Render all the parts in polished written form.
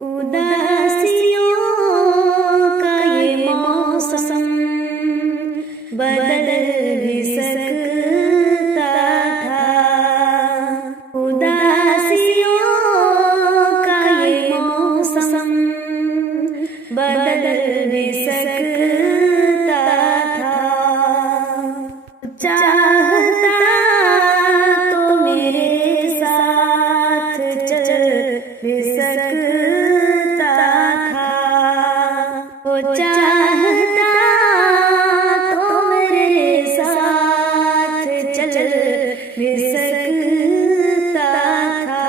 उदासियों का ये मौसम बदल भी सकता था। उदासियों का ये मौसम बदल भी सकता था। चाहता तो मेरे साथ चल भी सकता था। वो चाहता तो मेरे साथ चल भी सकता था।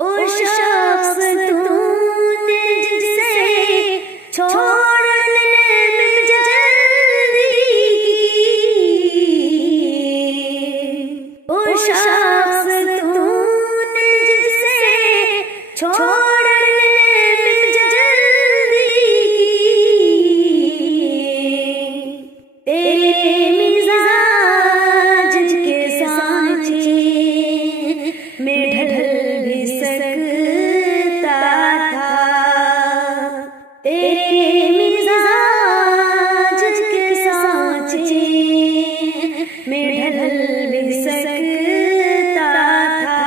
ओ शख्स तूने जिसे छोड़ने में जल्दी की, ओ शख्स तूने जिसे छोड़ने में जल्दी की, तेरे मिजाज के सांचे में ढल भी सकता था। तेरे मिजाज के सांचे में ढल भी सकता था।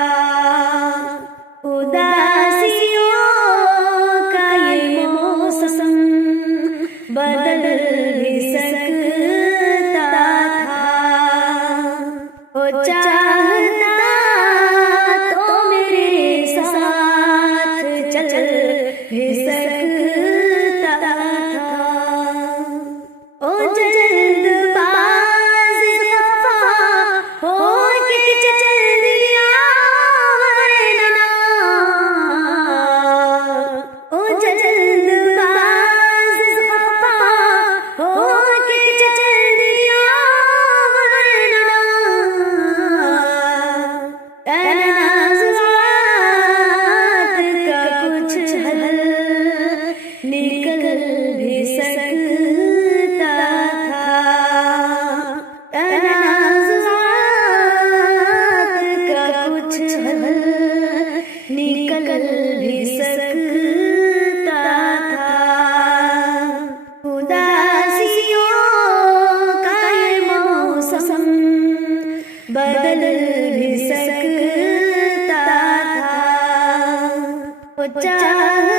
उदासियों का ये मौसम बदल भी सकता था। वो चाहता तो मेरे साथ चल भी सकता था। ओ जल्दबाज खफा हो के चल दिया वरना, ओ जल्दबाज खफा हो के चल दिया वरना, तनाज़ुआत का कुछ हल निकल भी सकता था। तनाज़ुआत का कुछ हल निकल भी सकता था। उदासियों का ये मौसम बदल भी सकता था। वो चाह